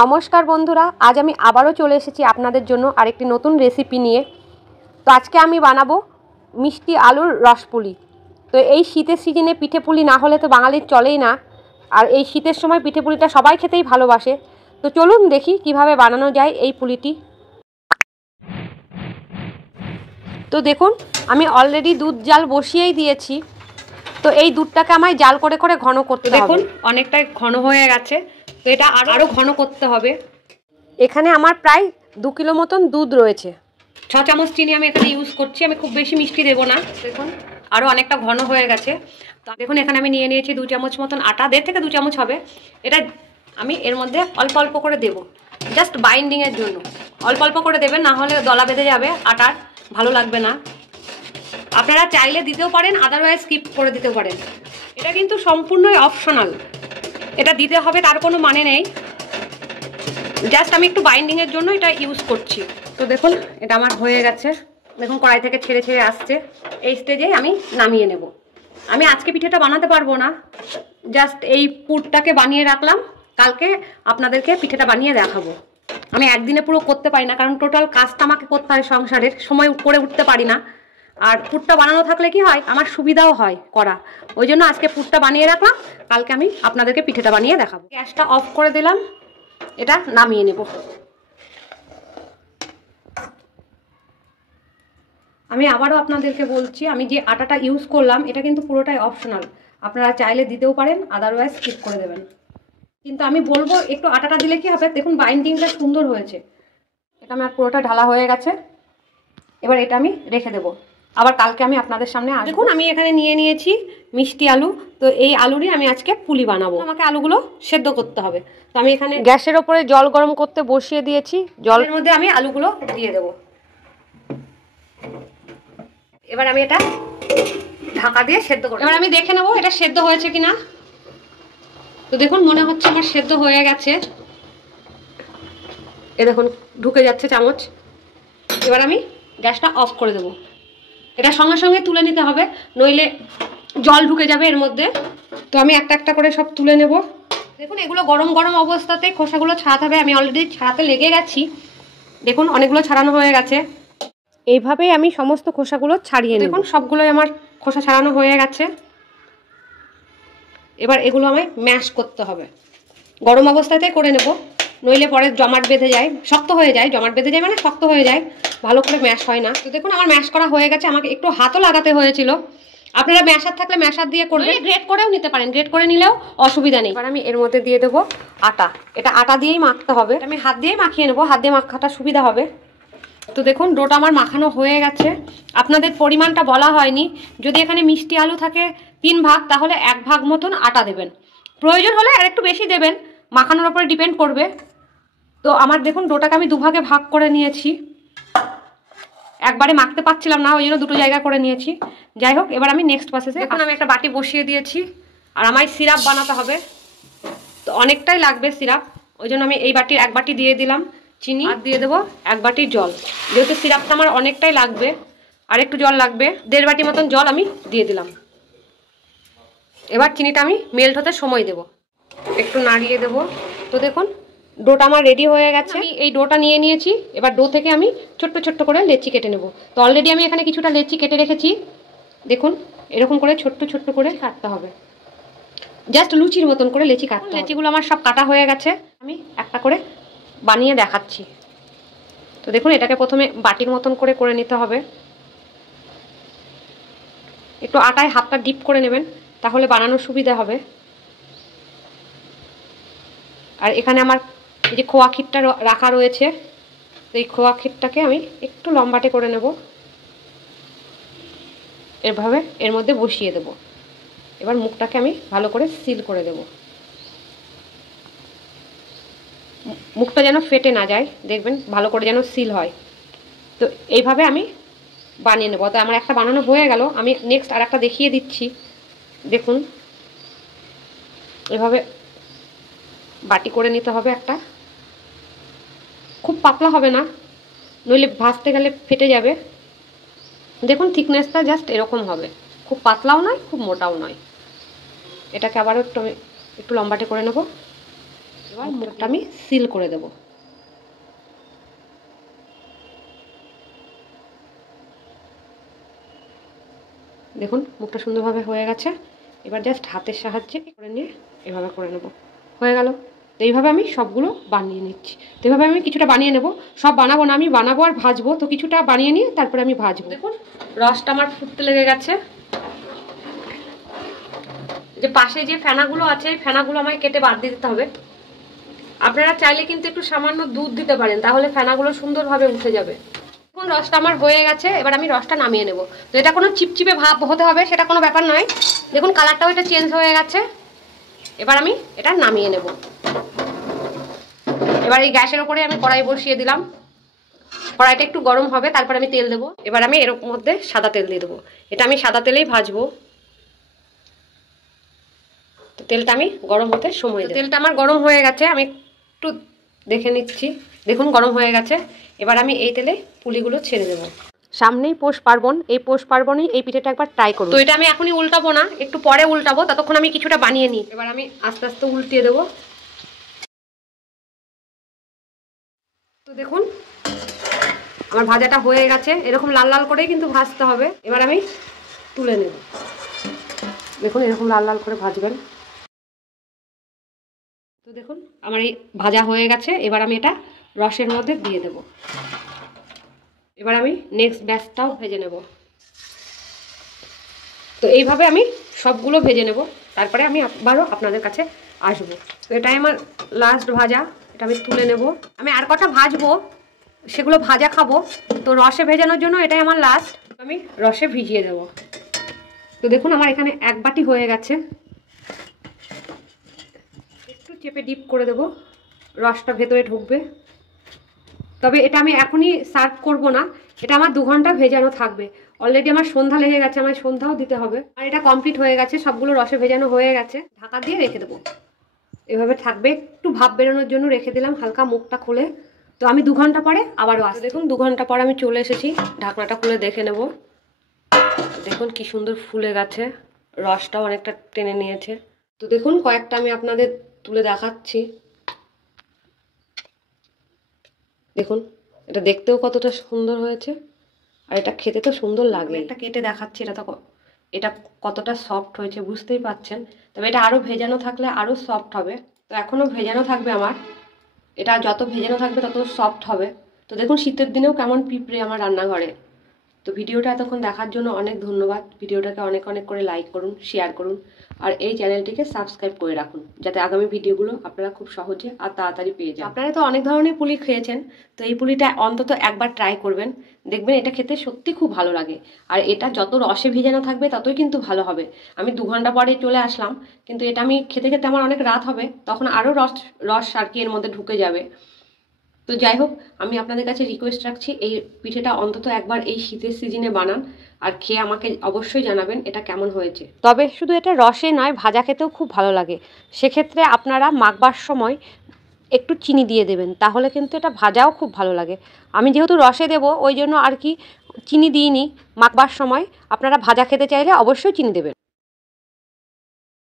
নমস্কার বন্ধুরা, আজ আমি আবারও চলে এসেছি আপনাদের জন্য আরেকটি নতুন রেসিপি নিয়ে। তো আজকে আমি বানাবো মিষ্টি আলুর রসপুলি। তো এই শীতের সিজনে পিঠেপুলি না হলে তো বাঙালির চলেই না, আর এই শীতের সময় পিঠেপুলিটা সবাই খেতেই ভালোবাসে। তো চলুন দেখি কিভাবে বানানো যায় এই পুলিটি। তো দেখুন, আমি অলরেডি দুধ জাল বসিয়েই দিয়েছি। তো এই দুধটাকে আমায় জাল করে করে ঘন করতে হবে। দেখুন অনেকটাই ঘন হয়ে গেছে, তো এটা আরও ঘন করতে হবে। এখানে আমার প্রায় 2 কিলো মতন দুধ রয়েছে। 6 চামচ চিনি আমি এখানে ইউজ করছি। আমি খুব বেশি মিষ্টি দেবো না। দেখুন আরও অনেকটা ঘন হয়ে গেছে। তো দেখুন এখানে আমি নিয়ে নিয়েছি 2 চামচ মতন আটা, 1.5 থেকে 2 চামচ হবে। এটা আমি এর মধ্যে অল্প অল্প করে দেবো, জাস্ট বাইন্ডিংয়ের জন্য। অল্প অল্প করে দেবেন, না হলে দলা বেঁধে যাবে আটার, ভালো লাগবে না। আপনারা চাইলে দিতেও পারেন, আদারওয়াইজ স্কিপ করে দিতেও পারেন। এটা কিন্তু সম্পূর্ণই অপশনাল, এটা দিতে হবে তার কোনো মানে নেই। জাস্ট আমি একটু বাইন্ডিংয়ের জন্য এটা ইউজ করছি। তো দেখুন এটা আমার হয়ে গেছে। দেখুন কড়াই থেকে ছেড়ে ছেড়ে আসছে। এই স্টেজে আমি নামিয়ে নেব। আমি আজকে পিঠেটা বানাতে পারবো না, জাস্ট এই পুরটাকে বানিয়ে রাখলাম, কালকে আপনাদেরকে পিঠেটা বানিয়ে দেখাবো। আমি একদিনে পুরো করতে পারি না, কারণ টোটাল কাজটা আমাকে করতে হয় সংসারের, সময় করে উঠতে পারি না। আর পুরটা বানানো থাকলে কি হয়, আমার সুবিধাও হয় করা। ওই জন্য আজকে পুরটা বানিয়ে রাখলাম, কালকে আমি আপনাদেরকে পিঠেটা বানিয়ে দেখাবো। গ্যাসটা অফ করে দিলাম, এটা নামিয়ে নেব। আমি আবারও আপনাদেরকে বলছি, আমি যে আটাটা ইউজ করলাম এটা কিন্তু পুরোটাই অপশনাল। আপনারা চাইলে দিতেও পারেন, আদারওয়াইজ স্কিপ করে দেবেন। কিন্তু আমি বলবো একটু আটাটা দিলে কি হবে, দেখুন বাইন্ডিংটা সুন্দর হয়েছে। এটা আমার পুরোটা ঢালা হয়ে গেছে। এবার এটা আমি রেখে দেবো, আবার কালকে আমি আপনাদের সামনে আসবো। দেখুন আমি এখানে নিয়ে নিয়েছি মিষ্টি আলু। তো এই আলুরই আমি আজকে পুলি বানাবো। আমাকে আলুগুলো সেদ্ধ করতে হবে। তো আমি এখানে গ্যাসের ওপরে জল গরম করতে বসিয়ে দিয়েছি। জলের মধ্যে আমি আলুগুলো দিয়ে দেবো। এবার আমি এটা ঢাকা দিয়ে সেদ্ধ করব। এবার আমি দেখে নেবো এটা সেদ্ধ হয়েছে কিনা। তো দেখুন মনে হচ্ছে আমার সেদ্ধ হয়ে গেছে। এ দেখুন ঢুকে যাচ্ছে চামচ। এবার আমি গ্যাসটা অফ করে দেবো। এটা সঙ্গে সঙ্গে তুলে নিতে হবে, নইলে জল ঢুকে যাবে এর মধ্যে। তো আমি একটা একটা করে সব তুলে নেব। দেখুন এগুলো গরম গরম অবস্থাতেই খোসাগুলো ছাড়াতে হবে। আমি অলরেডি ছাড়াতে লেগে গেছি। দেখুন অনেকগুলো ছাড়ানো হয়ে গেছে। এইভাবেই আমি সমস্ত খোসাগুলো ছাড়িয়ে নেব। দেখুন সবগুলোই আমার খোসা ছাড়ানো হয়ে গেছে। এবার এগুলো আমায় ম্যাশ করতে হবে। গরম অবস্থাতেই করে নেব, নইলে পরে জমাট বেঁধে যায়, শক্ত হয়ে যায়। জমাট বেঁধে যায় মানে শক্ত হয়ে যায়, ভালো করে ম্যাশ হয় না। তো দেখুন আমার ম্যাশ করা হয়ে গেছে। আমাকে একটু হাতও লাগাতে হয়েছিল। আপনারা ম্যাশার থাকলে ম্যাশার দিয়ে করবেন, গ্রেট করেও নিতে পারেন, গ্রেট করে নিলেও অসুবিধা নেই। এবার আমি এর মধ্যে দিয়ে দেবো আটা। এটা আটা দিয়েই মাখতে হবে। আমি হাত দিয়েই মাখিয়ে নেবো, হাত দিয়ে মাখাটা সুবিধা হবে। তো দেখুন ডোটা আমার মাখানো হয়ে গেছে। আপনাদের পরিমাণটা বলা হয়নি। যদি এখানে মিষ্টি আলু থাকে 3 ভাগ, তাহলে 1 ভাগ মতন আটা দেবেন। প্রয়োজন হলে আর একটু বেশি দেবেন, মাখানোর উপরে ডিপেন্ড করবে। তো আমার দেখুন ডোটাকে আমি 2 ভাগে ভাগ করে নিয়েছি। একবারে মাখতে পারছিলাম না, ওই জন্য 2টো জায়গা করে নিয়েছি। যাই হোক, এবার আমি নেক্সট প্রসেসে। এখন আমি একটা বাটি বসিয়ে দিয়েছি, আর আমায় সিরাপ বানাতে হবে। তো অনেকটাই লাগবে সিরাপ, ওই জন্য আমি এই বাটির 1 বাটি দিয়ে দিলাম চিনি, আর দিয়ে দেবো 1 বাটি জল। যেহেতু সিরাপটা আমার অনেকটাই লাগবে, আর একটু জল লাগবে, 1.5 বাটি মতন জল আমি দিয়ে দিলাম। এবার চিনিটা আমি মেল্ট হতে সময় দেব, একটু নাড়িয়ে দেব। তো দেখুন ডোটা আমার রেডি হয়ে গেছে। আমি এই ডোটা নিয়ে নিয়েছি। এবার ডো থেকে আমি ছোট্ট ছোট্ট করে লেচি কেটে নেব। তো অলরেডি আমি এখানে কিছুটা লেচি কেটে রেখেছি। দেখুন এরকম করে ছোট্ট ছোট্ট করে কাটতে হবে, জাস্ট লুচির মতন করে লেচি কাটতে হবে। লেচিগুলো আমার সব কাটা হয়ে গেছে, আমি একটা করে বানিয়ে দেখাচ্ছি। তো দেখুন এটাকে প্রথমে বাটির মতন করে করে নিতে হবে। একটু আটায় হাতটা ডিপ করে নেবেন, তাহলে বানানোর সুবিধা হবে। আর এখানে আমার এই যে খোয়া ক্ষীরটা রাখা রয়েছে, তো এই খোয়া ক্ষীরটাকে আমি একটু লম্বাটে করে নেব, এভাবে এর মধ্যে বসিয়ে দেব। এবার মুখটাকে আমি ভালো করে সিল করে দেব, মুখটা যেন ফেটে না যায়, দেখবেন ভালো করে যেন সিল হয়। তো এইভাবে আমি বানিয়ে নেব। তো আমার একটা বানানো হয়ে গেল, আমি নেক্সট আর একটা দেখিয়ে দিচ্ছি। দেখুন এভাবে বাটি করে নিতে হবে একটা, খুব পাতলা হবে না, নইলে ভাজতে গেলে ফেটে যাবে। দেখুন থিকনেসটা জাস্ট এরকম হবে, খুব পাতলাও নয় খুব মোটাও নয়। এটাকে আবারও একটু লম্বাটে করে নেব। এবার মুখটা আমি সিল করে দেব। দেখুন মুখটা সুন্দরভাবে হয়ে গেছে। এবার জাস্ট হাতের সাহায্যে করে নিয়ে এভাবে করে নেব, হয়ে গেল। তো এইভাবে আমি সবগুলো বানিয়ে নিচ্ছি। তো এইভাবে আমি কিছুটা বানিয়ে নেব, সব বানাবো না, আমি বানাবো আর ভাজবো। তো কিছুটা বানিয়ে নিয়ে তারপরে আমি ভাজবো। দেখুন রসটা আমার ফুটতে লেগে গেছে। যে পাশে যে ফেনাগুলো আছে এই ফেনাগুলো আমায় কেটে বাদ দিয়ে দিতে হবে। আপনারা চাইলে কিন্তু একটু সামান্য দুধ দিতে পারেন, তাহলে ফেনাগুলো সুন্দরভাবে উঠে যাবে। এখন রসটা আমার হয়ে গেছে, এবার আমি রসটা নামিয়ে নেব। তো এটা কোনো চিপচিপে ভাব হতে হবে সেটা কোনো ব্যাপার নয়। দেখুন কালারটাও এটা চেঞ্জ হয়ে গেছে। এবার আমি এটা নামিয়ে নেব। এবার এই গ্যাসের ওপরে আমি কড়াই বসিয়ে দিলাম। কড়াইটা একটু গরম হবে, তারপর আমি তেল দেবো। এবার আমি এর মধ্যে সাদা তেল দিয়ে দেবো। এটা আমি সাদা তেলেই ভাজবো। তো তেলটা আমি গরম হতে সময় দেব। তেলটা আমার গরম হয়ে গেছে, আমি একটু দেখে নিচ্ছি। দেখুন গরম হয়ে গেছে। এবার আমি এই তেলে পুলিগুলো ছেড়ে দেবো। সামনেই পৌষ পার্বণ, এই পৌষ পার্বণেই এই পিঠেটা একবার ট্রাই করুন। তো এটা আমি এখনই উল্টাবো না, একটু পরে উল্টাবো। ততক্ষণ আমি কিছুটা বানিয়ে নিই। এবার আমি আস্তে আস্তে উল্টিয়ে দেবো। তো দেখুন আমার ভাজাটা হয়ে গেছে। এরকম লাল লাল করেই কিন্তু ভাজতে হবে। এবার আমি তুলে নেব। দেখুন এরকম লাল লাল করে ভাজবেন। তো দেখুন আমার এই ভাজা হয়ে গেছে। এবার আমি এটা রসের মধ্যে দিয়ে দেব। এবার আমি নেক্সট ব্যাচটাও ভেজে নেব। তো এইভাবে আমি সবগুলো ভেজে নেব, তারপরে আমি আবারও আপনাদের কাছে আসবো। তো এটাই আমার লাস্ট ভাজা, এটা আমি তুলে নেব। আমি আর কটা ভাজবো, সেগুলো ভাজা খাবো। তো রসে ভেজানোর জন্য এটাই আমার লাস্ট। আমি রসে ভিজিয়ে দেব। তো দেখুন আমার এখানে এক বাটি হয়ে গেছে। একটু চেপে ডিপ করে দেব, রসটা ভেতরে ঢুকবে। তবে এটা আমি এখনই সার্ভ করব না, এটা আমার 2 ঘন্টা ভেজানো থাকবে। অলরেডি আমার সন্ধ্যা লেগে গেছে, আমার সন্ধ্যাও দিতে হবে। আর এটা কমপ্লিট হয়ে গেছে, সবগুলো রসে ভেজানো হয়ে গেছে। ঢাকা দিয়ে রেখে দেবো, এভাবে থাকবে। একটু ভাপ বেরোনোর জন্য রেখে দিলাম হালকা মুখটা খুলে। তো আমি 2 ঘন্টা পরে আবারও আসছি। দেখুন 2 ঘন্টা পরে আমি চলে এসেছি। ঢাকনাটা খুলে দেখে নেব। দেখুন কি সুন্দর ফুলে গেছে, রসটাও অনেকটা টেনে নিয়েছে। তো দেখুন কয়েকটা আমি আপনাদের তুলে দেখাচ্ছি। দেখুন এটা দেখতেও কতটা সুন্দর হয়েছে, আর এটা খেতে তো সুন্দর লাগে। এটা কেটে দেখাচ্ছি, এটা কতটা সফট হয়েছে বুঝতেই পাচ্ছেন। তবে এটা আরও ভেজানো থাকলে আরও সফট হবে। তো এখনও ভেজানো থাকবে আমার, এটা যত ভেজানো থাকবে তত সফট হবে। তো দেখুন শীতের দিনেও কেমন পিঁপড়ে আমার রান্নাঘরে। তো ভিডিওটা এতক্ষণ দেখার জন্য অনেক ধন্যবাদ। ভিডিওটাকে অনেক অনেক করে লাইক করুন, শেয়ার করুন, আর এই চ্যানেলটিকে সাবস্ক্রাইব করে রাখুন, যাতে আগামী ভিডিওগুলো আপনারা খুব সহজে আর তাড়াতাড়ি পেয়ে যান। আপনারা তো অনেক ধরনের পুলি খেয়েছেন, তো এই পুলিটা অন্তত একবার ট্রাই করবেন। দেখবেন এটা খেতে সত্যি খুব ভালো লাগে। আর এটা যত রসে ভিজানো থাকবে ততই কিন্তু ভালো হবে। আমি 2 ঘন্টা পরে চলে আসলাম, কিন্তু এটা আমি খেতে খেতে আমার অনেক রাত হবে, তখন আরও রস আর কি এর মধ্যে ঢুকে যাবে। তো যাই হোক, আমি আপনাদের কাছে রিকোয়েস্ট রাখছি এই পিঠেটা অন্তত একবার এই শীতের সিজনে বানান, আর খেয়ে আমাকে অবশ্যই জানাবেন এটা কেমন হয়েছে। তবে শুধু এটা রসে নয়, ভাজা খেতেও খুব ভালো লাগে। সেক্ষেত্রে আপনারা মাখবার সময় একটু চিনি দিয়ে দেবেন, তাহলে কিন্তু এটা ভাজাও খুব ভালো লাগে। আমি যেহেতু রসে দেবো ওই জন্য আর কি চিনি দিইনি মাখবার সময়। আপনারা ভাজা খেতে চাইলে অবশ্যই চিনি দেবেন।